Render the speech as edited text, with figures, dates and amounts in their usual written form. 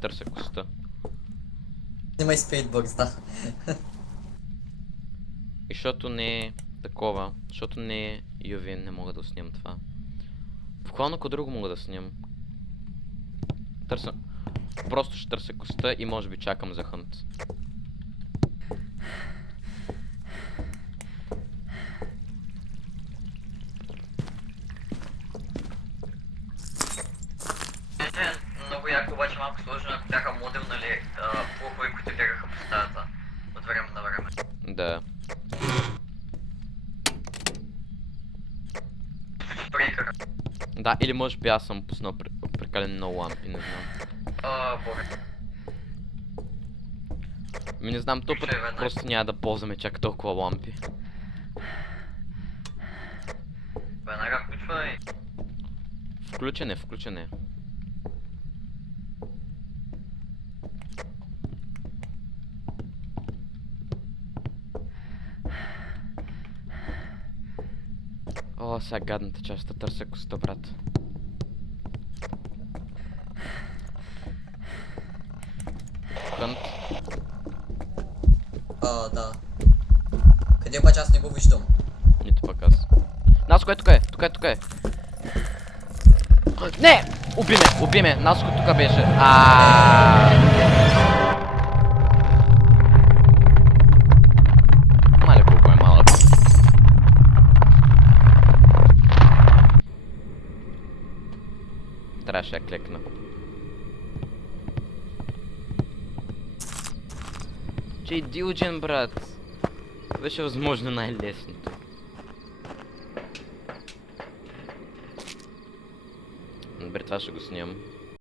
търся коста. Снимай спейтбокс, да. И защото не е такова, защото не е UV, не мога да снимам това. Буквално ако друго мога да снимам. Търся... Просто ще търся коста и може би чакам за хънт. Много яко, обаче малко сложно, ако бяха модернали плукове, които бягаха по стаята от време на време. Да. Брейкъра. Да, или може би аз съм пуснал прекалено много лампи, не знам. Боже. Ми не знам, този път просто няма да ползваме чак толкова лампи. Веднага включва и... Включен е, включен е. О, сега гадната част, да търся коста, брат. Хънт. Да. Къде обаче аз не го виждам? Нито пък аз. Наско е, тук е, тук е, тук е. Не! Уби ме, Наско тук беше. Мале колко е малък. Трябваше да клекна. Че е дилджен, брат. Беше възможно най-лесното. Добре, това ще го снимам.